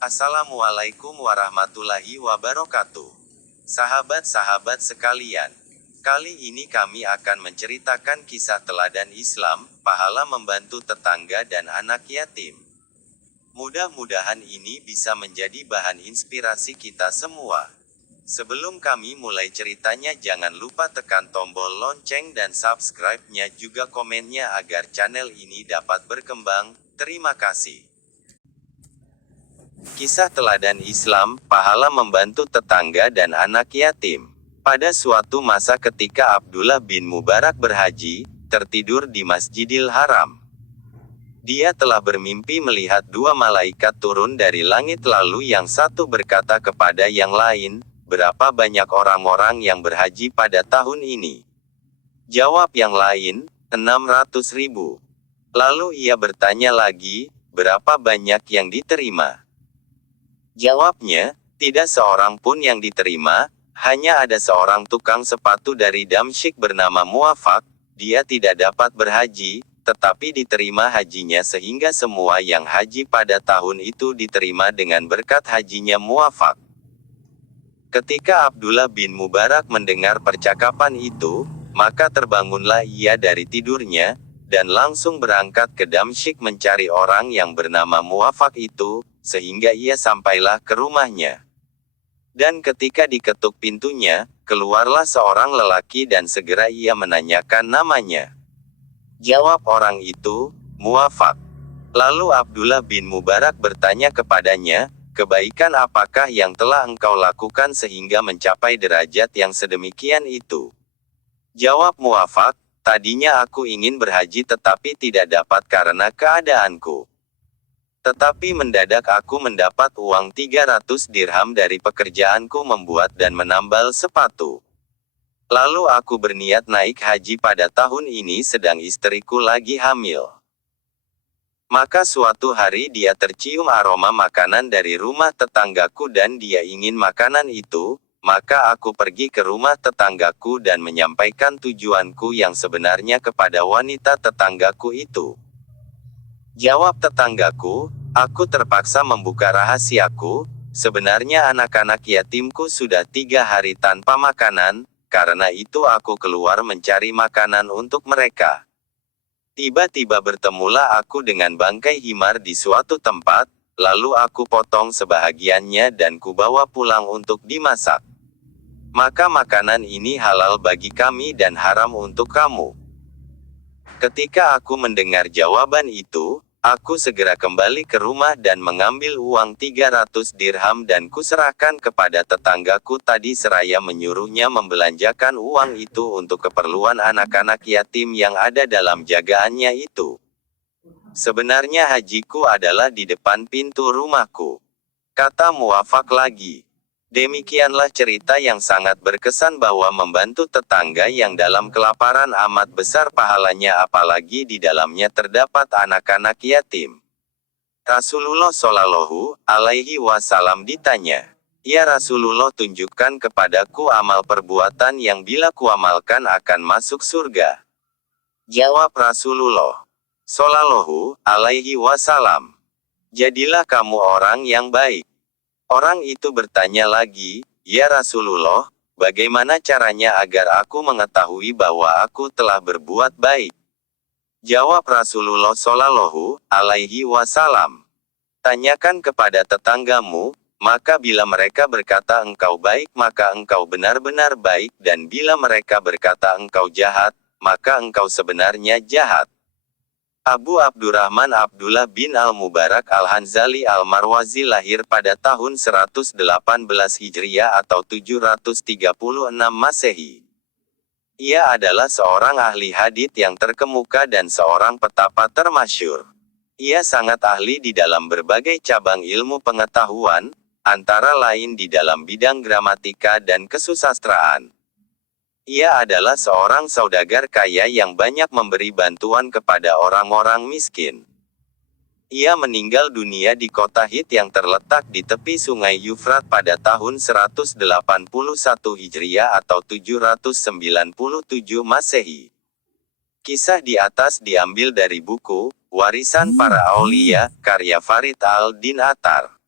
Assalamualaikum warahmatullahi wabarakatuh. Sahabat-sahabat sekalian, kali ini kami akan menceritakan kisah teladan Islam, pahala membantu tetangga dan anak yatim. Mudah-mudahan ini bisa menjadi bahan inspirasi kita semua. Sebelum kami mulai ceritanya, jangan lupa tekan tombol lonceng dan subscribe-nya, juga komennya agar channel ini dapat berkembang. Terima kasih. Kisah teladan Islam, pahala membantu tetangga dan anak yatim. Pada suatu masa ketika Abdullah bin Mubarak berhaji, tertidur di Masjidil Haram. Dia telah bermimpi melihat dua malaikat turun dari langit, lalu yang satu berkata kepada yang lain, "Berapa banyak orang-orang yang berhaji pada tahun ini?" Jawab yang lain, 600.000. Lalu ia bertanya lagi, "Berapa banyak yang diterima?" Jawabnya, "Tidak seorang pun yang diterima, hanya ada seorang tukang sepatu dari Damsyik bernama Muwafaq. Dia tidak dapat berhaji, tetapi diterima hajinya, sehingga semua yang haji pada tahun itu diterima dengan berkat hajinya Muwafaq." Ketika Abdullah bin Mubarak mendengar percakapan itu, maka terbangunlah ia dari tidurnya, dan langsung berangkat ke Damsyik mencari orang yang bernama Muwafaq itu, sehingga ia sampailah ke rumahnya. Dan ketika diketuk pintunya, keluarlah seorang lelaki dan segera ia menanyakan namanya. Jawab orang itu, "Muwafaq." Lalu Abdullah bin Mubarak bertanya kepadanya, "Kebaikan apakah yang telah engkau lakukan sehingga mencapai derajat yang sedemikian itu?" Jawab Muwafaq, "Tadinya aku ingin berhaji tetapi tidak dapat karena keadaanku. Tetapi mendadak aku mendapat uang 300 dirham dari pekerjaanku membuat dan menambal sepatu. Lalu aku berniat naik haji pada tahun ini sedang istriku lagi hamil. Maka suatu hari dia tercium aroma makanan dari rumah tetanggaku dan dia ingin makanan itu, maka aku pergi ke rumah tetanggaku dan menyampaikan tujuanku yang sebenarnya kepada wanita tetanggaku itu. Jawab tetanggaku, aku terpaksa membuka rahasiaku, sebenarnya anak-anak yatimku sudah 3 hari tanpa makanan, karena itu aku keluar mencari makanan untuk mereka. Tiba-tiba bertemulah aku dengan bangkai himar di suatu tempat, lalu aku potong sebahagiannya dan kubawa pulang untuk dimasak. Maka makanan ini halal bagi kami dan haram untuk kamu." Ketika aku mendengar jawaban itu, aku segera kembali ke rumah dan mengambil uang 300 dirham dan kuserahkan kepada tetanggaku tadi seraya menyuruhnya membelanjakan uang itu untuk keperluan anak-anak yatim yang ada dalam jagaannya itu. "Sebenarnya hajiku adalah di depan pintu rumahku," kata Muwafaq lagi. Demikianlah cerita yang sangat berkesan bahwa membantu tetangga yang dalam kelaparan amat besar pahalanya, apalagi di dalamnya terdapat anak-anak yatim. Rasulullah Shallallahu Alaihi Wasallam ditanya, "Ya Rasulullah, tunjukkan kepadaku amal perbuatan yang bila kuamalkan akan masuk surga." Jawab Rasulullah Shallallahu Alaihi Wasallam, "Jadilah kamu orang yang baik." Orang itu bertanya lagi, "Ya Rasulullah, bagaimana caranya agar aku mengetahui bahwa aku telah berbuat baik?" Jawab Rasulullah Shallallahu Alaihi Wasallam, "Tanyakan kepada tetanggamu, maka bila mereka berkata engkau baik maka engkau benar-benar baik, dan bila mereka berkata engkau jahat, maka engkau sebenarnya jahat." Abu Abdurrahman Abdullah bin Al-Mubarak Al-Hanzali Al-Marwazi lahir pada tahun 118 Hijriah atau 736 Masehi. Ia adalah seorang ahli hadits yang terkemuka dan seorang petapa termasyhur. Ia sangat ahli di dalam berbagai cabang ilmu pengetahuan, antara lain di dalam bidang gramatika dan kesusastraan. Ia adalah seorang saudagar kaya yang banyak memberi bantuan kepada orang-orang miskin. Ia meninggal dunia di kota Hit yang terletak di tepi sungai Yufrat pada tahun 181 Hijriah atau 797 Masehi. Kisah di atas diambil dari buku Warisan Para Aulia, karya Farid al-Din Attar.